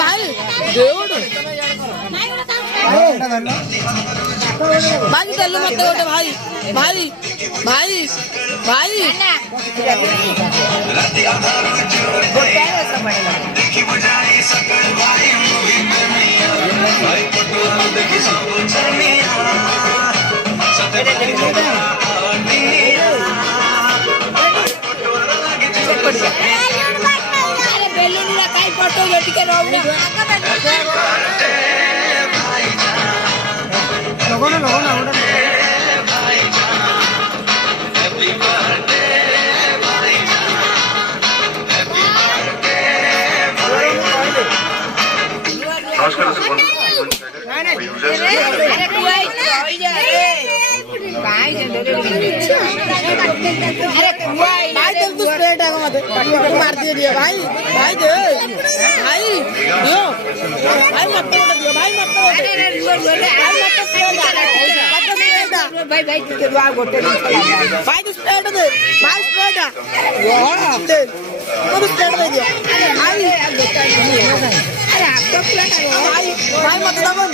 भाई దేవుడు भाई चलो मत गोटे भाई भाई भाई भाई नमस्कार मार दिए भाई भाई दे भाई दियो भाई मत दियो भाई मत भाई भाई गोटे भाई स्प्रेड दे भाई स्प्रेड दे तो स्प्रेड दे दियो भाई अरे आप तो भाई भाई मत दबो